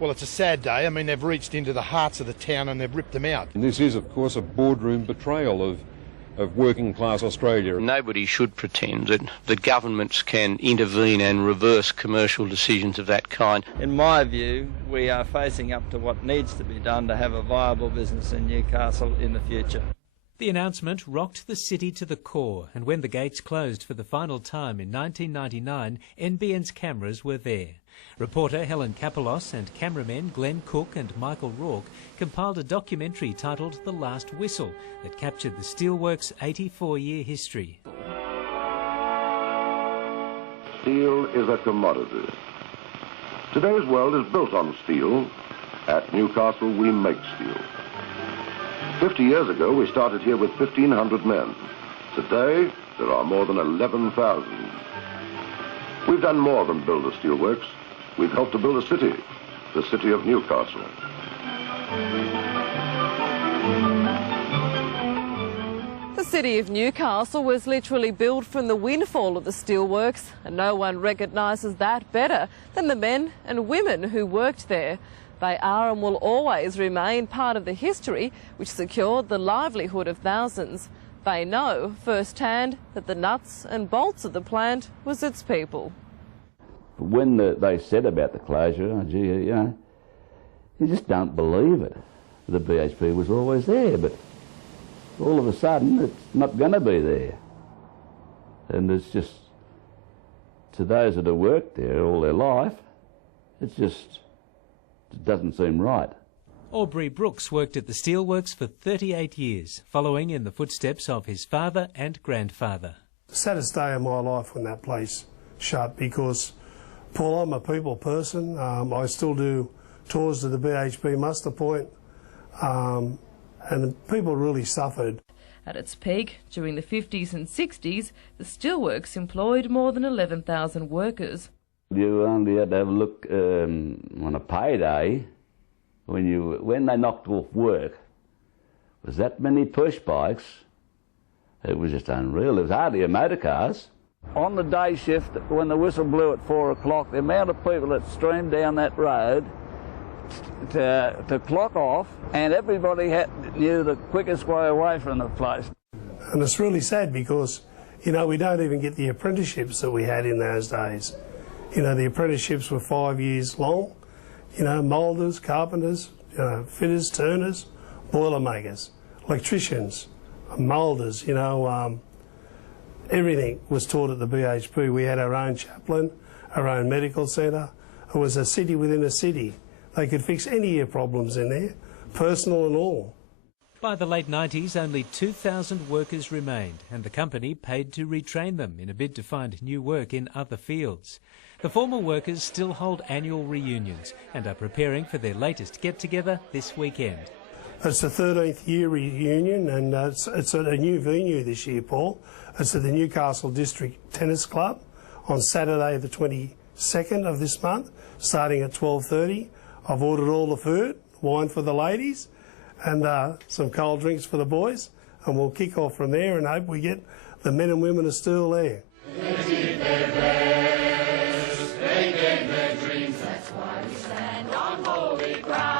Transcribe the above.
Well, it's a sad day. I mean, they've reached into the hearts of the town and they've ripped them out. And this is, of course, a boardroom betrayal of working-class Australia. Nobody should pretend that the governments can intervene and reverse commercial decisions of that kind. In my view, we are facing up to what needs to be done to have a viable business in Newcastle in the future. The announcement rocked the city to the core, and when the gates closed for the final time in 1999, NBN's cameras were there. Reporter Helen Kapelos and cameramen Glenn Cook and Michael Rourke compiled a documentary titled The Last Whistle that captured the steelworks' 84-year history. Steel is a commodity. Today's world is built on steel. At Newcastle, we make steel. 50 years ago, we started here with 1,500 men. Today, there are more than 11,000. We've done more than build a steelworks. We've helped to build a city, the city of Newcastle. The city of Newcastle was literally built from the windfall of the steelworks, and no one recognises that better than the men and women who worked there. They are and will always remain part of the history which secured the livelihood of thousands. They know firsthand that the nuts and bolts of the plant was its people. When they said about the closure, oh, gee, you know, you just don't believe it. The BHP was always there, but all of a sudden it's not going to be there. And it's just, to those that have worked there all their life, it doesn't seem right. Aubrey Brooks worked at the steelworks for 38 years, following in the footsteps of his father and grandfather. Saddest day of my life when that place shut, because, Paul, I'm a people person. I still do tours to the BHP muster point, and the people really suffered. At its peak, during the 50s and 60s, the steelworks employed more than 11,000 workers. You only had to have a look on a payday when they knocked off work. Was that many push bikes? It was just unreal. There was hardly a motor cars. On the day shift, when the whistle blew at 4 o'clock, the amount of people that streamed down that road to clock off, and everybody knew the quickest way away from the place. And it's really sad because, you know, we don't even get the apprenticeships that we had in those days. You know, the apprenticeships were 5 years long. You know, moulders, carpenters, fitters, turners, boilermakers, electricians, moulders, you know, everything was taught at the BHP. We had our own chaplain, our own medical centre. It was a city within a city. They could fix any of your problems in there, personal and all. By the late 90s, only 2,000 workers remained, and the company paid to retrain them in a bid to find new work in other fields. The former workers still hold annual reunions and are preparing for their latest get-together this weekend. It's the 13th year reunion, and it's at a new venue this year, Paul. It's at the Newcastle District Tennis Club on Saturday the 22nd of this month, starting at 12:30. I've ordered all the food, wine for the ladies, and some cold drinks for the boys, and we'll kick off from there and hope we get the men and women are still there. They keep their best, they get their dreams, that's why we stand on holy ground.